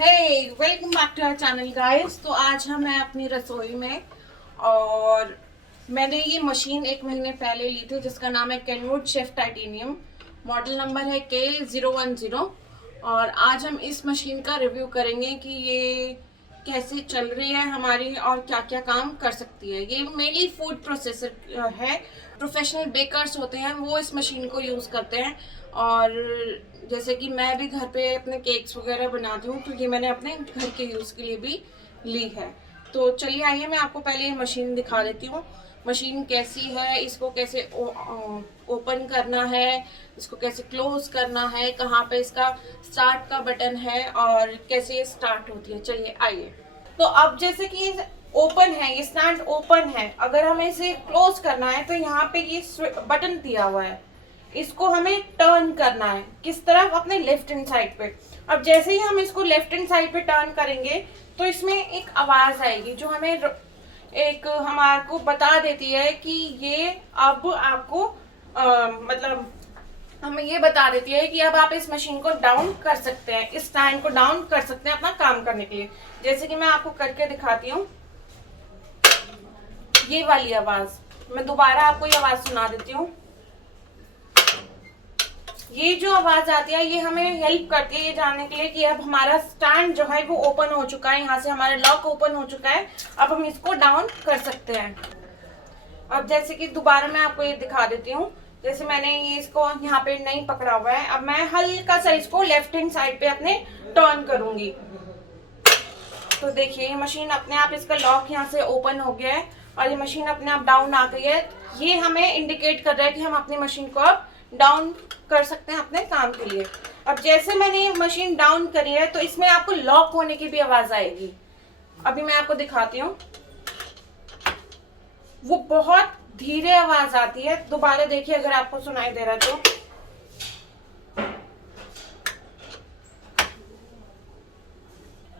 Hey welcome back to our channel guys. तो आज हम हैं अपनी रसोई में और मैंने ये मशीन 1 महीने पहले ली थी जिसका नाम है Kenwood chef titanium. Model number है K010 और आज हम इस मशीन का रिव्यू करेंगे कि ये कैसे चल रही है हमारी और क्या क्या काम कर सकती है। ये मेनली फूड प्रोसेसर है। प्रोफेशनल बेकर्स होते हैं वो इस मशीन को यूज़ करते हैं और जैसे कि मैं भी घर पे अपने केक्स वगैरह बनाती हूँ तो ये मैंने अपने घर के यूज़ के लिए भी ली है। तो चलिए आइए मैं आपको पहले ये मशीन दिखा देती हूँ। मशीन कैसी है, इसको कैसे ओपन करना है, इसको कैसे क्लोज करना है, कहाँ पे इसका स्टार्ट का बटन है और कैसे ये स्टार्ट होती है। चलिए आइए। तो अब जैसे कि ये ओपन है, ये स्टैंड ओपन है। अगर हमें इसे क्लोज करना है तो यहाँ पे ये बटन दिया हुआ है, इसको हमें टर्न करना है किस तरफ, अपने लेफ्ट हैंड साइड पे। अब जैसे ही हम इसको लेफ्ट हैंड साइड पे टर्न करेंगे तो इसमें एक आवाज आएगी जो हमें एक हमारे को बता देती है कि ये अब आपको मतलब हमें ये बता देती है कि अब आप इस मशीन को डाउन कर सकते हैं, इस स्टैंड को डाउन कर सकते हैं अपना काम करने के लिए। जैसे कि मैं आपको करके दिखाती हूँ। ये वाली आवाज मैं दोबारा आपको ये आवाज सुना देती हूँ। ये जो आवाज आती है ये हमें हेल्प करती है ये जानने के लिए कि अब हमारा स्टैंड जो है वो ओपन हो चुका है, यहाँ से हमारा लॉक ओपन हो चुका है, अब हम इसको डाउन कर सकते हैं। अब जैसे कि दोबारा मैं आपको ये दिखा देती हूँ। जैसे मैंने ये इसको यहाँ पे नहीं पकड़ा हुआ है, अब मैं हल्का सा इसको लेफ्ट हैंड साइड पे अपने टर्न करूंगी तो देखिए ये मशीन अपने आप, इसका लॉक यहाँ से ओपन हो गया है और ये मशीन अपने आप डाउन आ गई है। ये हमें इंडिकेट कर रहा है कि हम अपनी मशीन को अब डाउन कर सकते हैं अपने काम के लिए। अब जैसे मैंने ये मशीन डाउन करी है तो इसमें आपको लॉक होने की भी आवाज आएगी। अभी मैं आपको दिखाती हूँ। वो बहुत धीरे आवाज आती है, दोबारा देखिए अगर आपको सुनाई दे रहा है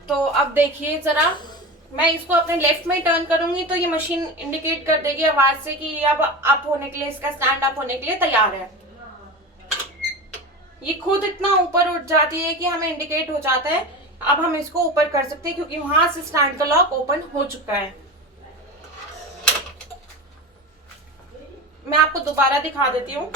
तो अब देखिए जरा, मैं इसको अपने लेफ्ट में टर्न करूंगी तो ये मशीन इंडिकेट कर देगी आवाज से कि ये अब अप होने के लिए, इसका स्टैंड अप होने के लिए तैयार है। ये खुद इतना ऊपर उठ जाती है कि हमें इंडिकेट हो जाता है अब हम इसको ऊपर कर सकते हैं क्योंकि वहां से स्टैंड का लॉक ओपन हो चुका है। मैं आपको दोबारा दिखा देती हूँ।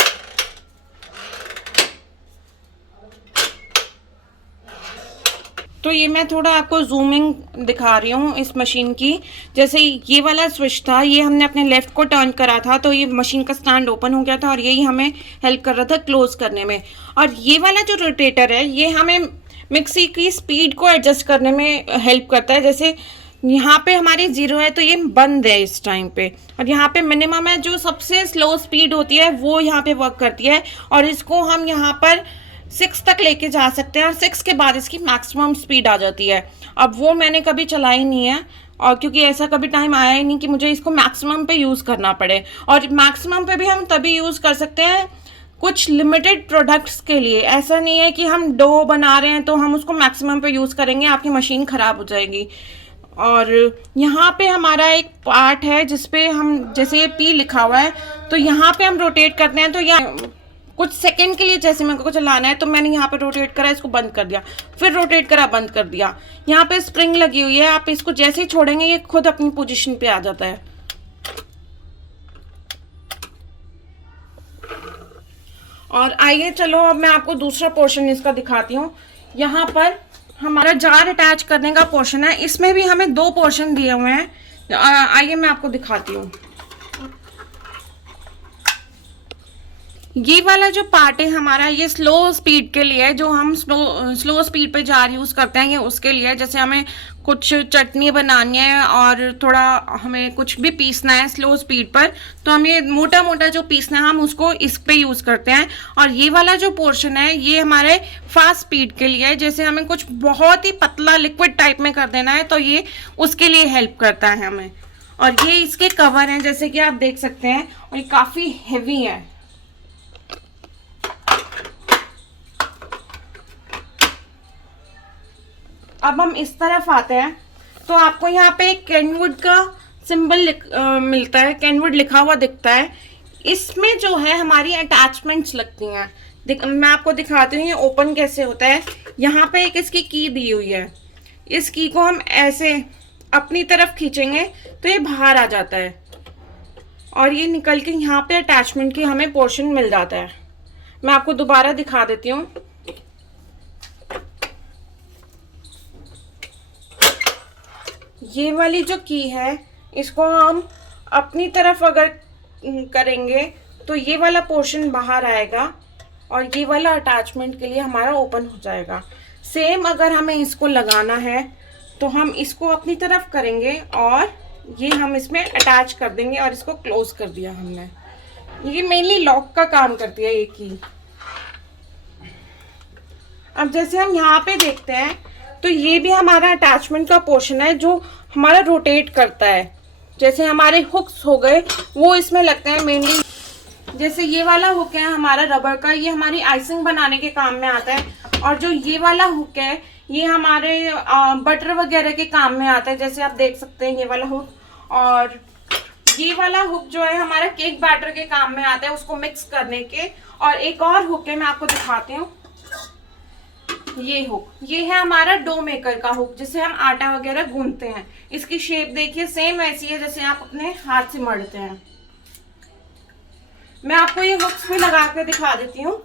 तो ये मैं थोड़ा आपको जूमिंग दिखा रही हूँ इस मशीन की। जैसे ये वाला स्विच था, ये हमने अपने लेफ्ट को टर्न करा था तो ये मशीन का स्टैंड ओपन हो गया था और यही हमें हेल्प कर रहा था क्लोज करने में। और ये वाला जो रोटेटर है ये हमें मिक्सी की स्पीड को एडजस्ट करने में हेल्प करता है। जैसे यहाँ पे हमारी 0 है तो ये बंद है इस टाइम पे, और यहाँ पे मिनिमम है, जो सबसे स्लो स्पीड होती है वो यहाँ पे वर्क करती है और इसको हम यहाँ पर 6 तक लेके जा सकते हैं और 6 के बाद इसकी मैक्सिमम स्पीड आ जाती है। अब वो मैंने कभी चलाई नहीं है और क्योंकि ऐसा कभी टाइम आया ही नहीं कि मुझे इसको मैक्सिमम पे यूज़ करना पड़े। और मैक्सिमम पे भी हम तभी यूज़ कर सकते हैं कुछ लिमिटेड प्रोडक्ट्स के लिए। ऐसा नहीं है कि हम डो बना रहे हैं तो हम उसको मैक्सिमम पे यूज़ करेंगे, आपकी मशीन ख़राब हो जाएगी। और यहाँ पे हमारा एक पार्ट है जिसपे हम, जैसे ये P लिखा हुआ है तो यहाँ पे हम रोटेट करते हैं तो यहाँ कुछ सेकंड के लिए जैसे मेरे को चलाना है तो मैंने यहाँ पे रोटेट करा, इसको बंद कर दिया, फिर रोटेट करा, बंद कर दिया। यहाँ पे स्प्रिंग लगी हुई है, आप इसको जैसे ही छोड़ेंगे ये खुद अपनी पोजीशन पे आ जाता है। और आइए चलो अब मैं आपको दूसरा पोर्शन इसका दिखाती हूँ। यहाँ पर हमारा जार अटैच करने का पोर्शन है, इसमें भी हमें 2 पोर्शन दिए हुए हैं। आइए मैं आपको दिखाती हूँ। ये वाला जो पार्ट है हमारा, ये स्लो स्पीड के लिए, जो हम स्लो स्पीड पे जार यूज़ करते हैं, ये उसके लिए। जैसे हमें कुछ चटनी बनानी है और थोड़ा हमें कुछ भी पीसना है स्लो स्पीड पर तो हम ये मोटा मोटा जो पीसना है हम उसको इस पे यूज़ करते हैं। और ये वाला जो पोर्शन है ये हमारे फास्ट स्पीड के लिए है, जैसे हमें कुछ बहुत ही पतला लिक्विड टाइप में कर देना है तो ये उसके लिए हेल्प करता है हमें। और ये इसके कवर हैं जैसे कि आप देख सकते हैं, और ये काफ़ी हैवी है। अब हम इस तरफ आते हैं तो आपको यहाँ पे एक केनवुड का सिंबल मिलता है, केनवुड लिखा हुआ दिखता है। इसमें जो है हमारी अटैचमेंट्स लगती हैं। मैं आपको दिखाती हूँ ये ओपन कैसे होता है। यहाँ पे एक इसकी की दी हुई है, इस की को हम ऐसे अपनी तरफ खींचेंगे तो ये बाहर आ जाता है और ये निकल के यहाँ पे अटैचमेंट की हमें पोर्शन मिल जाता है। मैं आपको दोबारा दिखा देती हूँ। ये वाली जो की है इसको हम अपनी तरफ अगर करेंगे तो ये वाला पोर्शन बाहर आएगा और ये वाला अटैचमेंट के लिए हमारा ओपन हो जाएगा। सेम अगर हमें इसको लगाना है तो हम इसको अपनी तरफ करेंगे और ये हम इसमें अटैच कर देंगे और इसको क्लोज कर दिया हमने। ये मेनली लॉक का काम करती है ये की। अब जैसे हम यहाँ पे देखते हैं तो ये भी हमारा अटैचमेंट का पोर्शन है जो हमारा रोटेट करता है। जैसे हमारे हुक्स हो गए वो इसमें लगते हैं मेनली। जैसे ये वाला हुक है हमारा रबर का, ये हमारी आइसिंग बनाने के काम में आता है। और जो ये वाला हुक है ये हमारे बटर वगैरह के काम में आता है, जैसे आप देख सकते हैं ये वाला हुक। और ये वाला हुक जो है हमारा केक बैटर के काम में आता है, उसको मिक्स करने के। और एक और हुक है, मैं आपको दिखाती हूँ। ये हुक, ये है हमारा डो मेकर का हुक, जिसे हम आटा वगैरह गूंथते हैं। इसकी शेप देखिए सेम वैसी है जैसे आप अपने हाथ से मढ़ते हैं। मैं आपको ये हुक्स भी लगा के दिखा देती हूँ।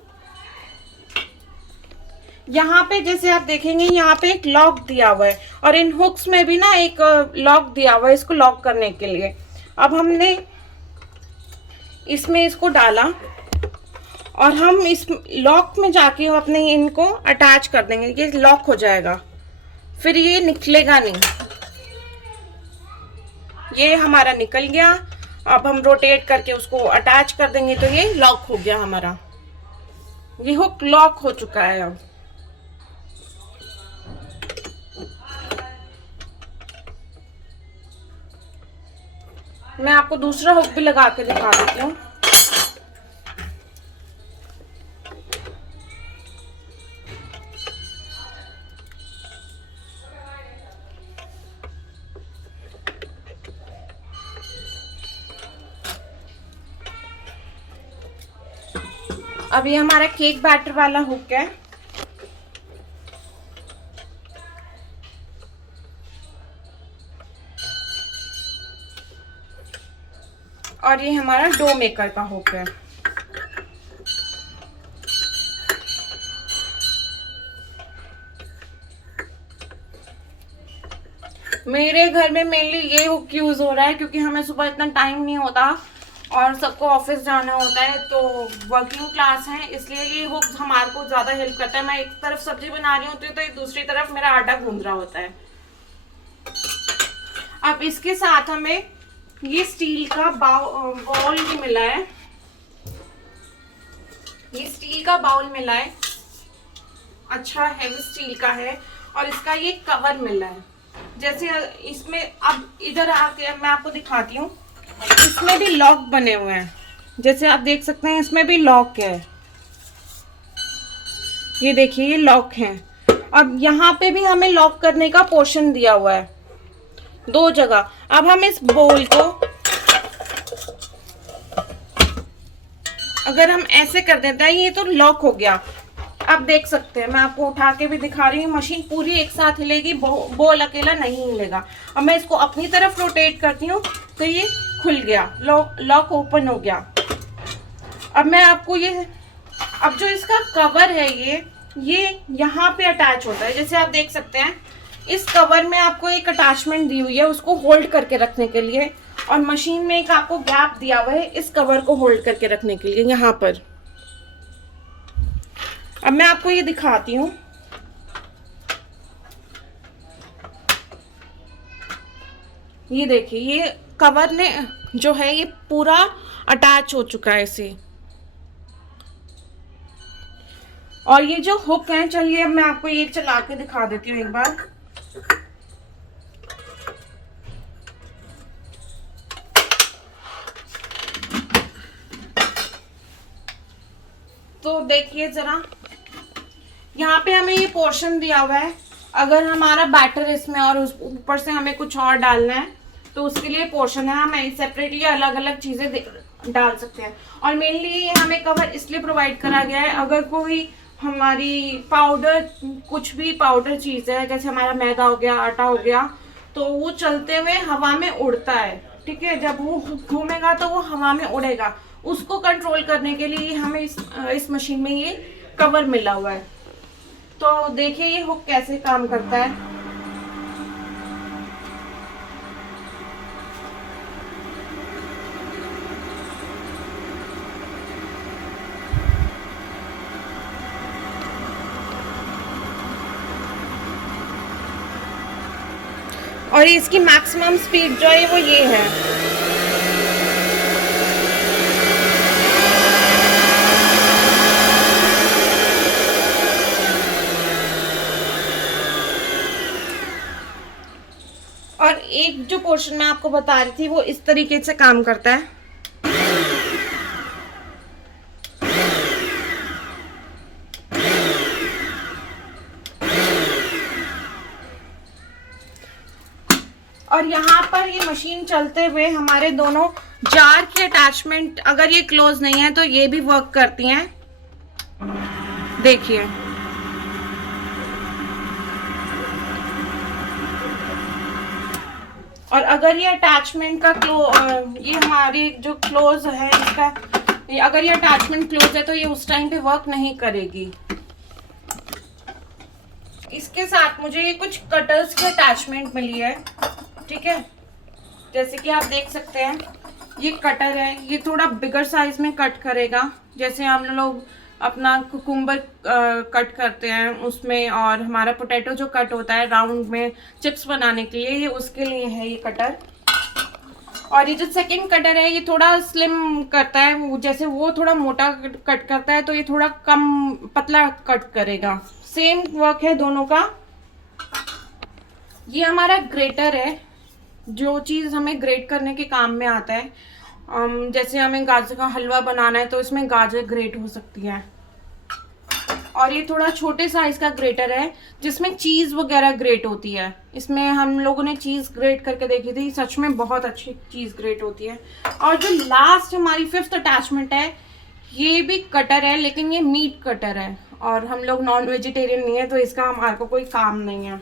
यहाँ पे जैसे आप देखेंगे यहाँ पे एक लॉक दिया हुआ है और इन हुक्स में भी ना एक लॉक दिया हुआ है इसको लॉक करने के लिए। अब हमने इसमें इसको डाला और हम इस लॉक में जाके अपने इनको अटैच कर देंगे, ये लॉक हो जाएगा, फिर ये निकलेगा नहीं। ये हमारा निकल गया। अब हम रोटेट करके उसको अटैच कर देंगे तो ये लॉक हो गया हमारा। ये हुक लॉक हो चुका है। अब मैं आपको दूसरा हुक भी लगा के दिखा देती हूँ। अब ये हमारा केक बैटर वाला हुक है। और ये हमारा डो मेकर का हुक है। मेरे घर में मेनली ये हुक यूज हो रहा है क्योंकि हमें सुबह इतना टाइम नहीं होता और सबको ऑफिस जाना होता है, तो वर्किंग क्लास है, इसलिए ये हुक हमारे को ज़्यादा हेल्प करता है। मैं एक तरफ सब्जी बना रही होती हूँ तो दूसरी तरफ मेरा आटा गूंद रहा होता है। अब इसके साथ हमें ये स्टील का बाउल भी मिला है। ये स्टील का बाउल मिला है, अच्छा हैवी स्टील का है। और इसका ये कवर मिला है। जैसे इसमें अब इधर आके मैं आपको दिखाती हूँ, इसमें भी लॉक बने हुए हैं, जैसे आप देख सकते हैं इसमें भी लॉक है। ये देखिए ये लॉक है। अब यहाँ पे भी हमें लॉक करने का पोर्शन दिया हुआ है 2 जगह। अब हम इस बोल को अगर हम ऐसे कर देते हैं ये तो लॉक हो गया। अब देख सकते हैं, मैं आपको उठा के भी दिखा रही हूँ, मशीन पूरी एक साथ हिलेगी, बोल अकेला नहीं हिलेगा। अब मैं इसको अपनी तरफ रोटेट करती हूँ तो ये खुल गया, लॉक ओपन हो गया। अब मैं आपको ये, अब जो इसका कवर है ये यहाँ पे अटैच होता है। जैसे आप देख सकते हैं इस कवर में आपको एक अटैचमेंट दी हुई है उसको होल्ड करके रखने के लिए, और मशीन में एक आपको गैप दिया हुआ है इस कवर को होल्ड करके रखने के लिए यहाँ पर। अब मैं आपको ये दिखाती हूँ। ये देखिए ये कवर ने जो है ये पूरा अटैच हो चुका है इसे। और ये जो हुक है, चलिए अब मैं आपको ये चला के दिखा देती हूँ एक बार। तो देखिए जरा, यहाँ पे हमें ये पोर्शन दिया हुआ है। अगर हमारा बैटर इसमें और उस ऊपर से हमें कुछ और डालना है तो उसके लिए पोर्शन है, हमें सेपरेटली अलग अलग चीज़ें डाल सकते हैं। और मेनली हमें कवर इसलिए प्रोवाइड करा गया है, अगर कोई हमारी पाउडर, कुछ भी पाउडर चीज़ है, जैसे हमारा मैदा हो गया, आटा हो गया, तो वो चलते हुए हवा में उड़ता है। ठीक है, जब वो घूमेगा तो वो हवा में उड़ेगा। उसको कंट्रोल करने के लिए हमें इस मशीन में ये कवर मिला हुआ है। तो देखिए ये हुक कैसे काम करता है। और इसकी मैक्सिमम स्पीड जो है वो ये है। और एक जो पोर्शन मैं आपको बता रही थी वो इस तरीके से काम करता है। और यहाँ पर ये मशीन चलते हुए हमारे दोनों जार की अटैचमेंट, अगर ये क्लोज नहीं है तो ये भी वर्क करती हैं। देखिए और अगर ये अटैचमेंट का ये हमारी जो क्लोज है इसका, अगर ये अटैचमेंट क्लोज है तो ये उस टाइम पे वर्क नहीं करेगी। इसके साथ मुझे ये कुछ कटर्स की अटैचमेंट मिली है। ठीक है, जैसे कि आप देख सकते हैं ये कटर है, ये थोड़ा बिगर साइज में कट करेगा, जैसे हम लोग अपना कुकुम्बर कट करते हैं उसमें, और हमारा पोटैटो जो कट होता है राउंड में चिप्स बनाने के लिए, ये उसके लिए है ये कटर। और ये जो सेकंड कटर है ये थोड़ा स्लिम करता है, जैसे वो थोड़ा मोटा कट करता है तो ये थोड़ा कम पतला कट करेगा। सेम वर्क है दोनों का। ये हमारा ग्रेटर है, जो चीज़ हमें ग्रेट करने के काम में आता है। जैसे हमें गाजर का हलवा बनाना है तो इसमें गाजर ग्रेट हो सकती है। और ये थोड़ा छोटे साइज का ग्रेटर है जिसमें चीज़ वगैरह ग्रेट होती है। इसमें हम लोगों ने चीज़ ग्रेट करके देखी थी, सच में बहुत अच्छी चीज़ ग्रेट होती है। और जो लास्ट हमारी 5th अटैचमेंट है ये भी कटर है, लेकिन ये मीट कटर है और हम लोग नॉन वेजिटेरियन नहीं है तो इसका हमारे को कोई काम नहीं है।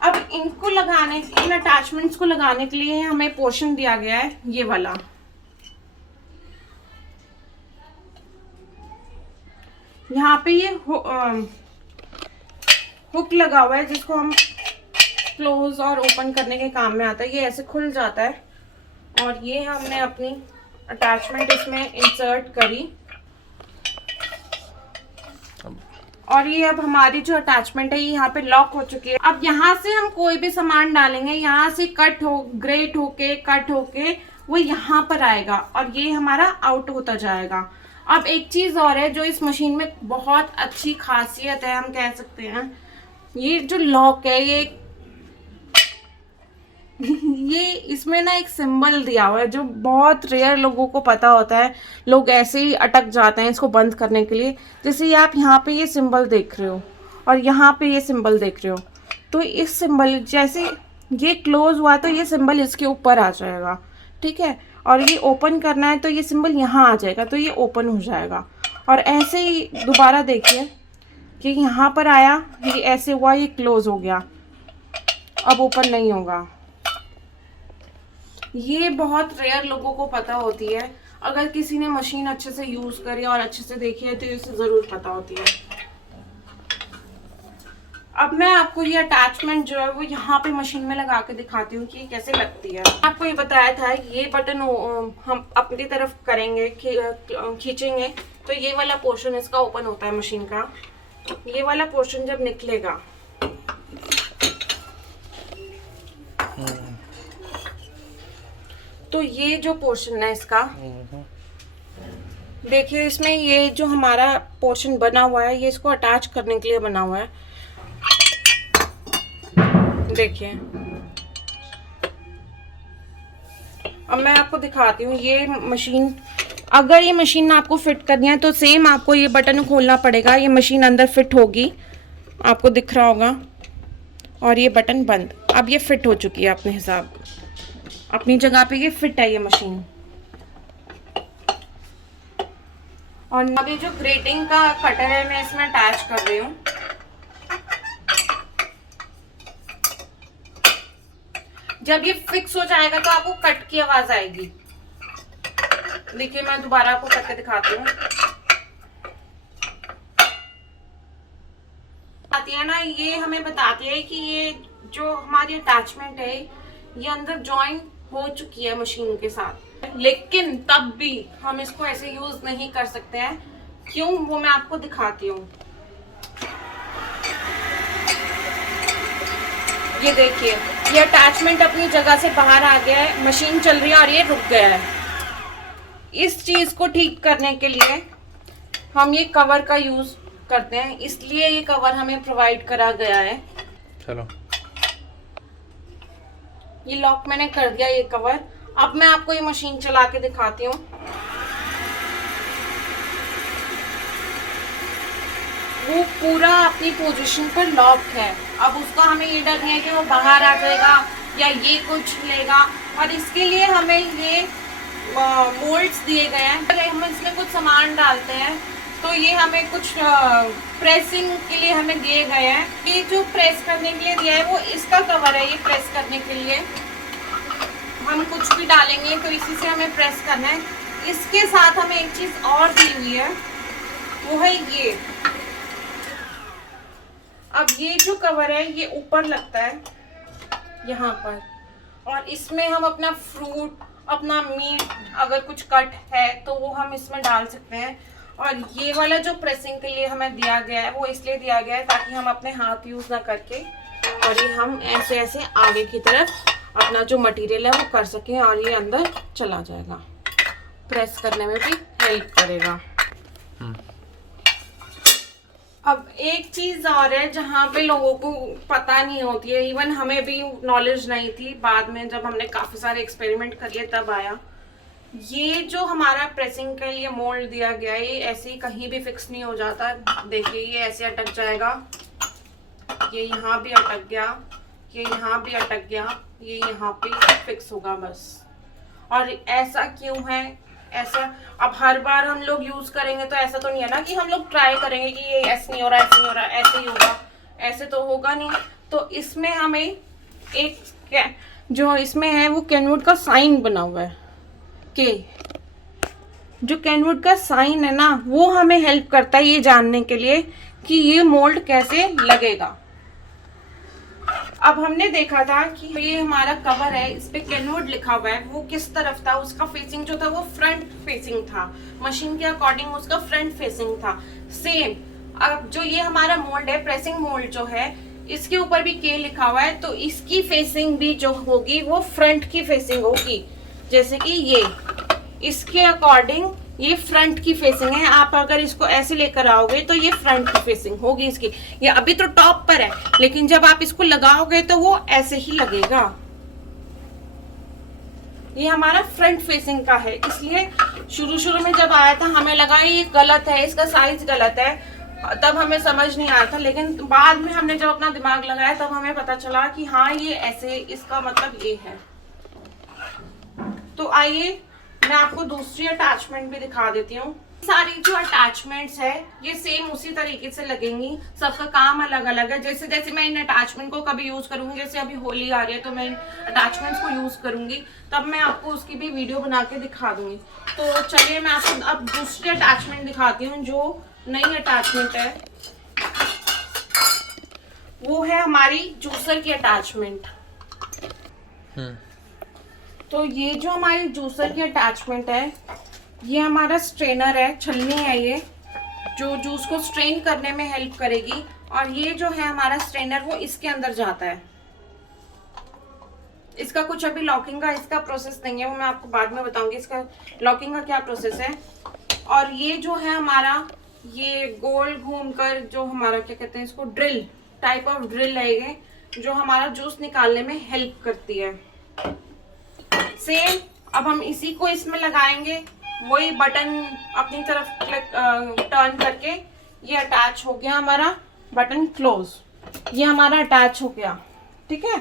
अब इनको लगाने, इन अटैचमेंट्स को लगाने के लिए हमें पोर्शन दिया गया है ये वाला। यहाँ पे ये हुक लगा हुआ है जिसको हम क्लोज और ओपन करने के काम में आता है। ये ऐसे खुल जाता है और ये हमने अपनी अटैचमेंट इसमें इंसर्ट करी और ये अब हमारी जो अटैचमेंट है ये यहाँ पे लॉक हो चुकी है। अब यहाँ से हम कोई भी सामान डालेंगे, यहाँ से ग्रेट होके कट होके वो यहाँ पर आएगा और ये हमारा आउट होता जाएगा। अब एक चीज और है जो इस मशीन में बहुत अच्छी खासियत है, हम कह सकते हैं, ये जो लॉक है ये इसमें ना एक सिंबल दिया हुआ है जो बहुत रेयर लोगों को पता होता है। लोग ऐसे ही अटक जाते हैं इसको बंद करने के लिए। जैसे ये आप यहाँ पे ये सिंबल देख रहे हो और यहाँ पे ये सिंबल देख रहे हो, तो इस सिंबल जैसे ये क्लोज हुआ तो ये सिंबल इसके ऊपर आ जाएगा। ठीक है, और ये ओपन करना है तो ये सिंबल यहाँ आ जाएगा तो ये ओपन हो जाएगा। और ऐसे ही दोबारा देखिए कि यहाँ पर आया, ये ऐसे हुआ, ये क्लोज हो गया, अब ओपन नहीं होगा। ये बहुत रेयर लोगों को पता होती है। अगर किसी ने मशीन अच्छे से यूज करी और अच्छे से देखी है तो इसे जरूर पता होती है। अब मैं आपको ये अटैचमेंट जो है वो यहाँ पे मशीन में लगा के दिखाती हूँ कि ये कैसे लगती है। आपको ये बताया था ये बटन हम अपनी तरफ करेंगे, खींचेंगे तो ये वाला पोर्शन इसका ओपन होता है मशीन का। ये वाला पोर्शन जब निकलेगा तो ये जो पोर्शन है इसका, देखिए इसमें ये जो हमारा पोर्शन बना हुआ है ये इसको अटैच करने के लिए बना हुआ है। देखिए अब मैं आपको दिखाती हूँ ये मशीन। अगर ये मशीन आपको फिट करनी है तो सेम आपको ये बटन खोलना पड़ेगा, ये मशीन अंदर फिट होगी, आपको दिख रहा होगा, और ये बटन बंद। अब ये फिट हो चुकी है अपने हिसाब, अपनी जगह पे ये फिट है ये मशीन। और अभी जो ग्रेटिंग का कटर है मैं इसमें अटैच कर रही हूँ। जब ये फिक्स हो जाएगा तो आपको कट की आवाज आएगी। देखिए मैं दोबारा आपको करके दिखाती हूँ। आती है ना, ये हमें बताती है कि ये जो हमारी अटैचमेंट है ये अंदर ज्वाइन हो चुकी है मशीन के साथ, लेकिन तब भी हम इसको ऐसे यूज नहीं कर सकते हैं। क्यों, वो मैं आपको दिखाती हूँ। ये देखिए, ये अटैचमेंट अपनी जगह से बाहर आ गया है, मशीन चल रही है और ये रुक गया है। इस चीज को ठीक करने के लिए हम ये कवर का यूज करते हैं, इसलिए ये कवर हमें प्रोवाइड करा गया है। चलो, ये लॉक मैंने कर दिया ये कवर। अब मैं आपको ये मशीन चला के दिखाती हूँ। वो पूरा अपनी पोजीशन पर लॉक है। अब उसका हमें ये डर नहीं है कि वो बाहर आ जाएगा या ये कुछ लेगा। और इसके लिए हमें ये मोल्ड्स दिए गए हैं। अगर हम इसमें कुछ सामान डालते हैं तो ये हमें कुछ प्रेसिंग के लिए हमें दिए गए हैं। ये जो प्रेस करने के लिए दिया है वो इसका कवर है। ये प्रेस करने के लिए हम कुछ भी डालेंगे तो इसी से हमें प्रेस करना है। इसके साथ हमें एक चीज और दी हुई है, वो है ये। अब ये जो कवर है ये ऊपर लगता है यहाँ पर, और इसमें हम अपना फ्रूट, अपना मीट, अगर कुछ कट है तो वो हम इसमें डाल सकते हैं। और ये वाला जो प्रेसिंग के लिए हमें दिया गया है वो इसलिए दिया गया है ताकि हम अपने हाथ यूज ना करके और ये हम ऐसे ऐसे आगे की तरफ अपना जो मटेरियल है वो कर सकें और ये अंदर चला जाएगा। प्रेस करने में भी हेल्प करेगा। अब एक चीज और है जहाँ पे लोगों को पता नहीं होती है, इवन हमें भी नॉलेज नहीं थी, बाद में जब हमने काफी सारे एक्सपेरिमेंट कर लिए तब आया। ये जो हमारा प्रेसिंग के लिए मोल्ड दिया गया है ये ऐसे ही कहीं भी फिक्स नहीं हो जाता। देखिए ये ऐसे अटक जाएगा, ये यहाँ भी अटक गया, ये यहाँ भी अटक गया, ये यहाँ पे फिक्स होगा बस। और ऐसा क्यों है ऐसा? अब हर बार हम लोग यूज करेंगे तो ऐसा तो नहीं है ना कि हम लोग ट्राई करेंगे कि ये ऐसे नहीं हो रहा, ऐसे नहीं हो रहा, ऐसे ही होगा, ऐसे तो होगा नहीं। तो इसमें हमें एक जो इसमें है वो केनवुड का साइन बना हुआ है कि जो केनवुड का साइन है ना वो हमें हेल्प करता है ये जानने के लिए कि ये मोल्ड कैसे लगेगा। अब हमने देखा था कि ये हमारा कवर है, इस पे केनवुड लिखा हुआ है, वो किस तरफ था, उसका फेसिंग जो था वो फ्रंट फेसिंग था, मशीन के अकॉर्डिंग उसका फ्रंट फेसिंग था। सेम अब जो ये हमारा मोल्ड है, प्रेसिंग मोल्ड जो है, इसके ऊपर भी के लिखा हुआ है, तो इसकी फेसिंग भी जो होगी वो फ्रंट की फेसिंग होगी। जैसे कि ये इसके अकॉर्डिंग ये फ्रंट की फेसिंग है। आप अगर इसको ऐसे लेकर आओगे तो ये फ्रंट की फेसिंग होगी इसकी। ये अभी तो टॉप पर है, लेकिन जब आप इसको लगाओगे तो वो ऐसे ही लगेगा। ये हमारा फ्रंट फेसिंग का है, इसलिए शुरू में जब आया था हमें लगा ये गलत है, इसका साइज गलत है, तब हमें समझ नहीं आया था। लेकिन बाद में हमने जब अपना दिमाग लगाया तब हमें पता चला कि हाँ ये ऐसे, इसका मतलब ये है। तो आइए मैं आपको दूसरी अटैचमेंट भी दिखा देती हूँ। सारी जो अटैचमेंट्स है ये सेम उसी तरीके से लगेंगी, सबका काम अलग अलग है। जैसे जैसे मैं इन अटैचमेंट को कभी यूज करूंगी, जैसे अभी होली आ रही है तो मैं इन अटैचमेंट्स को यूज करूंगी, तब मैं आपको उसकी भी वीडियो बना के दिखा दूंगी। तो चलिए मैं आपको अब दूसरी अटैचमेंट दिखाती हूँ जो नई अटैचमेंट है। वो है हमारी जूसर की अटैचमेंट। तो ये जो हमारी जूसर की अटैचमेंट है, ये हमारा स्ट्रेनर है, छलनी है ये, जो जूस को स्ट्रेन करने में हेल्प करेगी। और ये जो है हमारा स्ट्रेनर वो इसके अंदर जाता है। इसका कुछ अभी लॉकिंग का इसका प्रोसेस नहीं है, वो मैं आपको बाद में बताऊंगी इसका लॉकिंग का क्या प्रोसेस है। और ये जो है हमारा ये गोल घूमकर जो हमारा क्या कहते हैं इसको, ड्रिल टाइप ऑफ ड्रिल है ये, जो हमारा जूस निकालने में हेल्प करती है। सेम अब हम इसी को इसमें लगाएंगे, वही बटन अपनी तरफ क्लिक टर्न करके ये अटैच हो गया हमारा, बटन क्लोज, ये हमारा अटैच हो गया। ठीक है,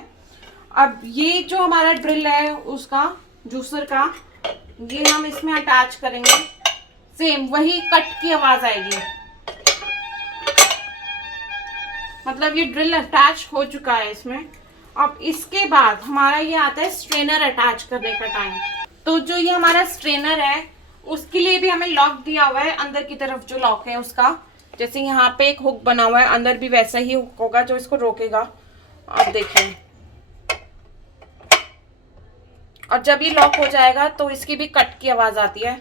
अब ये जो हमारा ड्रिल है उसका जूसर का, ये हम इसमें अटैच करेंगे। सेम वही कट की आवाज आएगी। मतलब ये ड्रिल अटैच हो चुका है इसमें। अब इसके बाद हमारा ये आता है स्ट्रेनर अटैच करने का टाइम। तो जो ये हमारा स्ट्रेनर है उसके लिए भी हमें लॉक दिया हुआ है, अंदर की तरफ जो लॉक है उसका, जैसे यहाँ पे एक हुक बना हुआ है, अंदर भी वैसा ही हुक होगा जो इसको रोकेगा। आप देखिए, और जब ये लॉक हो जाएगा तो इसकी भी कट की आवाज आती है।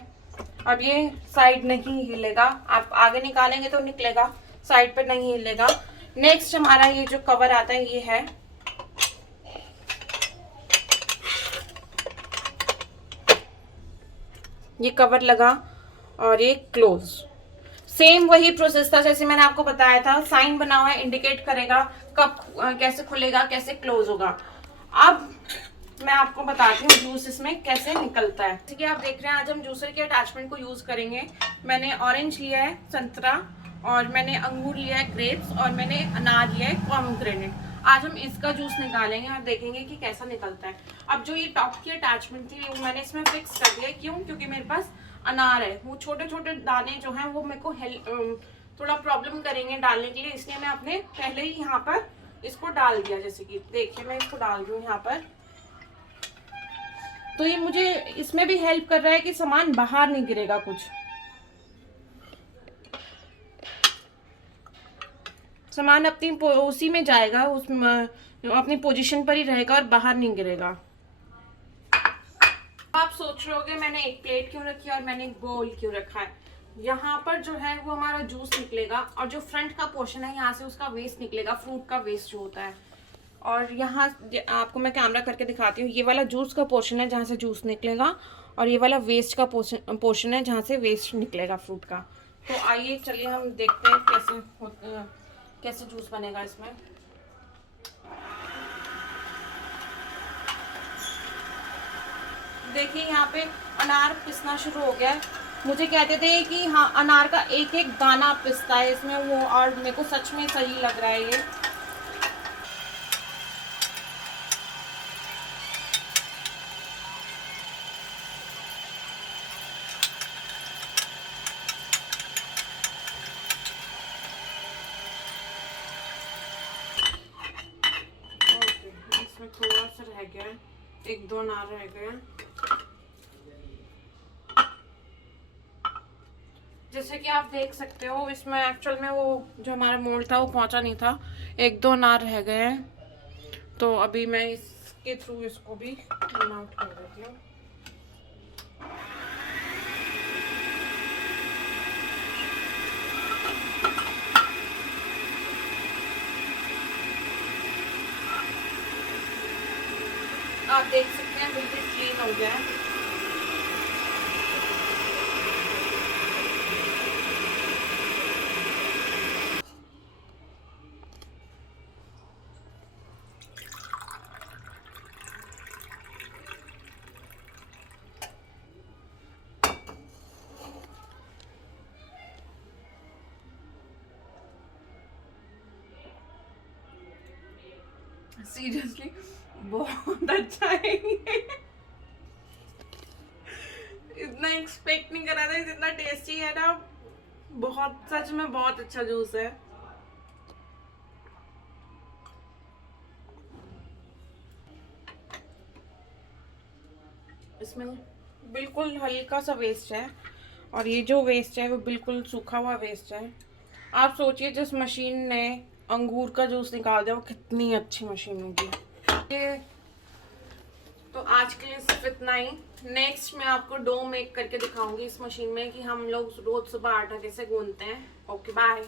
अब ये साइड नहीं हिलेगा, आप आगे निकालेंगे तो निकलेगा, साइड पे नहीं हिलेगा। नेक्स्ट हमारा ये जो कवर आता है ये है, ये कवर लगा और ये क्लोज। सेम वही प्रोसेस था जैसे मैंने आपको बताया था, साइन बना हुआ है, इंडिकेट करेगा कब कैसे खुलेगा कैसे क्लोज होगा। अब मैं आपको बताती हूँ जूस इसमें कैसे निकलता है। ठीक है, आप देख रहे हैं आज हम जूसर के अटैचमेंट को यूज करेंगे। मैंने ऑरेंज लिया है, संतरा, और मैंने अंगूर लिया है ग्रेप्स, और मैंने अनार लिया है पोमेग्रेनेट। आज हम इसका जूस निकालेंगे और देखेंगे कि कैसा निकलता है। अब जो ये टॉप की अटैचमेंट थी वो मैंने इसमें फिक्स कर दिया। क्यों? क्योंकि मेरे पास अनार है, वो छोटे छोटे दाने जो हैं वो मेरे को थोड़ा प्रॉब्लम करेंगे डालने के लिए, इसलिए मैं अपने पहले ही यहाँ पर इसको डाल दिया। जैसे कि देखिए मैं इसको डाल रही हूँ यहाँ पर, तो ये मुझे इसमें भी हेल्प कर रहा है कि सामान बाहर नहीं गिरेगा कुछ। सामान अपनी उसी में जाएगा, उसमें अपनी पोजीशन पर ही रहेगा और बाहर नहीं गिरेगा। आप सोच रहे होगे मैंने एक प्लेट क्यों रखी है और मैंने एक बाउल क्यों रखा है। यहाँ पर जो है वो हमारा जूस निकलेगा, और जो फ्रंट का पोर्शन है यहाँ से उसका वेस्ट निकलेगा, फ्रूट का वेस्ट जो होता है। और यहाँ आपको मैं कैमरा करके दिखाती हूँ, ये वाला जूस का पोर्शन है जहाँ से जूस निकलेगा, और ये वाला वेस्ट का पोर्शन है जहाँ से वेस्ट निकलेगा फ्रूट का। तो आइए चलिए हम देखते हैं कैसे जूस बनेगा इसमें। देखिए यहाँ पे अनार पिसना शुरू हो गया है। मुझे कहते थे कि हाँ अनार का एक एक दाना पिसता है इसमें वो, और मेरे को सच में सही लग रहा है ये। इसमें थोड़ा सा रह गया है, एक दो अनार रह गए हैं। जैसे कि आप देख सकते हो इसमें एक्चुअल में वो जो हमारा मोल्ड था वो पहुंचा नहीं था, एक दो अनार रह गए हैं। तो अभी मैं इसके थ्रू इसको भी आउट कर देती हूँ। आप देख सकते हैं बिल्कुल क्लीन हो गया है। सीरियसली बहुत अच्छा है ये। इतना एक्सपेक्ट नहीं करा था, इतना टेस्टी है ना, बहुत, सच में बहुत अच्छा जूस है। इसमें बिल्कुल हल्का सा वेस्ट है, और ये जो वेस्ट है वो बिल्कुल सूखा हुआ वेस्ट है। आप सोचिए जिस मशीन ने अंगूर का जूस निकाल दिया वो कितनी अच्छी मशीन होगी ये। तो आज के लिए सिर्फ इतना ही। नेक्स्ट मैं आपको डो मेक करके दिखाऊंगी इस मशीन में कि हम लोग रोज सुबह आटा कैसे गूंथते हैं। Okay bye.